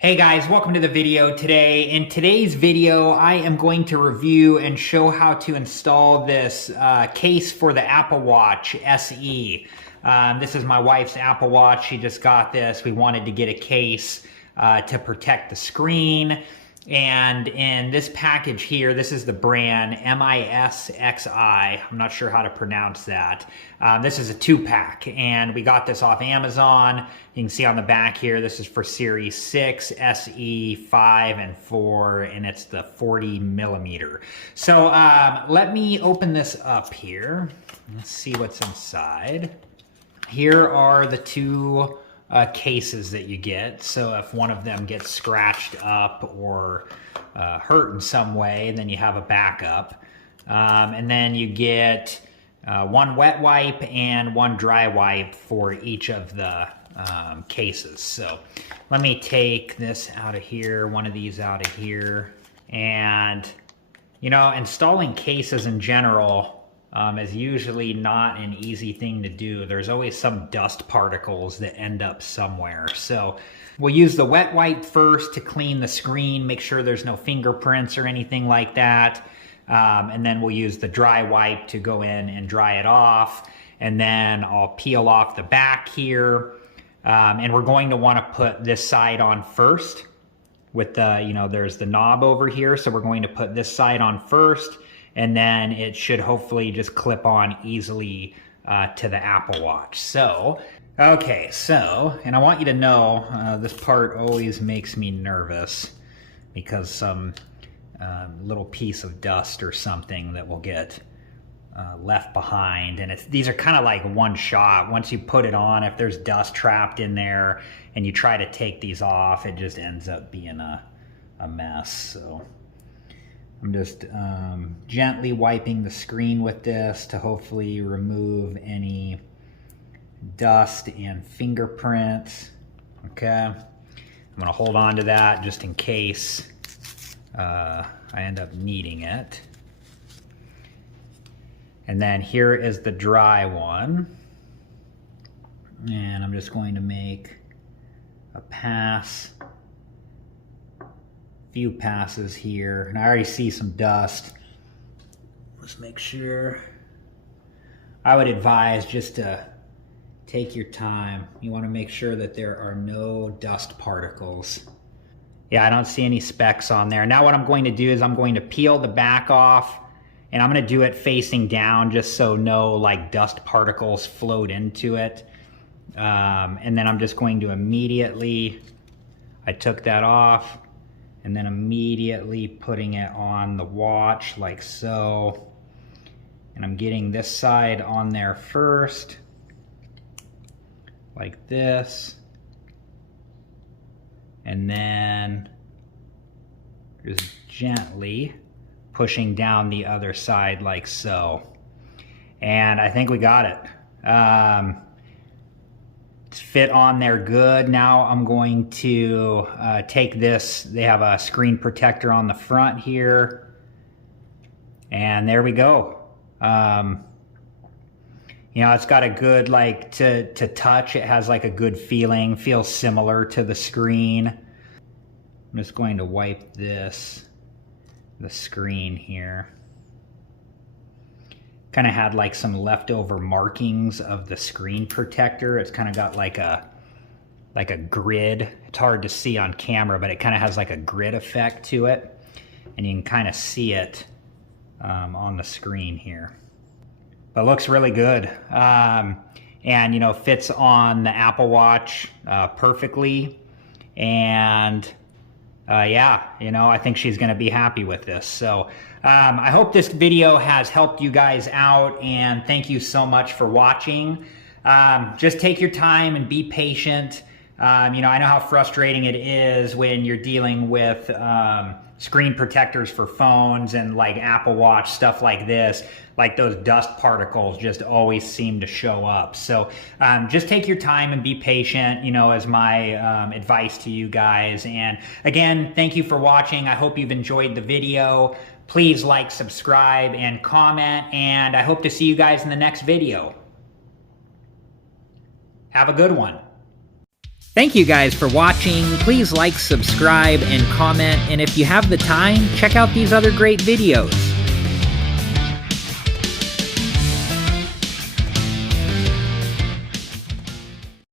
Hey guys, welcome to the video today. In today's video, I am going to review and show how to install this case for the Apple Watch SE. This is my wife's Apple Watch. She just got this. We wanted to get a case to protect the screen. And in this package here, this is the brand Misxi. I'm not sure how to pronounce that. This is a 2-pack, and we got this off Amazon. You can see on the back here, this is for Series 6, SE, 5, and 4, and it's the 40 millimeter. So let me open this up here. Let's see what's inside. Here are the two cases that you get. So if one of them gets scratched up or hurt in some way, then you have a backup. And then you get one wet wipe and one dry wipe for each of the cases. So let me take this out of here, one of these out of here. And, you know, installing cases in general is usually not an easy thing to do. There's always some dust particles that end up somewhere. So we'll use the wet wipe first to clean the screen, make sure there's no fingerprints or anything like that. And then we'll use the dry wipe to go in and dry it off. And then I'll peel off the back here. And we're going to want to put this side on first with the, you know, there's the knob over here. So we're going to put this side on first. And then it should hopefully just clip on easily to the Apple Watch. So, okay, so, and I want you to know, this part always makes me nervous because some little piece of dust or something that will get left behind. And these are kind of like one shot. Once you put it on, if there's dust trapped in there and you try to take these off, it just ends up being a mess. So I'm just gently wiping the screen with this to hopefully remove any dust and fingerprints. Okay, I'm gonna hold on to that just in case I end up needing it. And then here is the dry one. And I'm just going to make a pass. Few passes here, and I already see some dust. Let's make sure. I would advise just to take your time. You want to make sure that there are no dust particles. Yeah, I don't see any specks on there. Now what I'm going to do is I'm going to peel the back off, and I'm going to do it facing down just so no like dust particles float into it. And then I'm just going to immediately, I took that off, and then immediately putting it on the watch like so. And I'm getting this side on there first, like this. And then just gently pushing down the other side like so. And I think we got it. Fit on there good. Now I'm going to take this. They have a screen protector on the front here, and there we go. You know, it's got a good, like, to touch, it has like a good feeling, feels similar to the screen. I'm just going to wipe the screen here. Kind of had like some leftover markings of the screen protector. It's kind of got like a grid. It's hard to see on camera, but it kind of has like a grid effect to it, and you can kind of see it on the screen here. But it looks really good, and you know, fits on the Apple Watch perfectly. And yeah, you know, I think she's going to be happy with this. So I hope this video has helped you guys out, and thank you so much for watching. Just take your time and be patient. You know, I know how frustrating it is when you're dealing with screen protectors for phones and like Apple Watch, stuff like this. Like those dust particles just always seem to show up. So just take your time and be patient, you know, as my advice to you guys. And again, thank you for watching. I hope you've enjoyed the video. Please like, subscribe, and comment, and I hope to see you guys in the next video. Have a good one. Thank you guys for watching. Please like, subscribe, and comment. And if you have the time, check out these other great videos.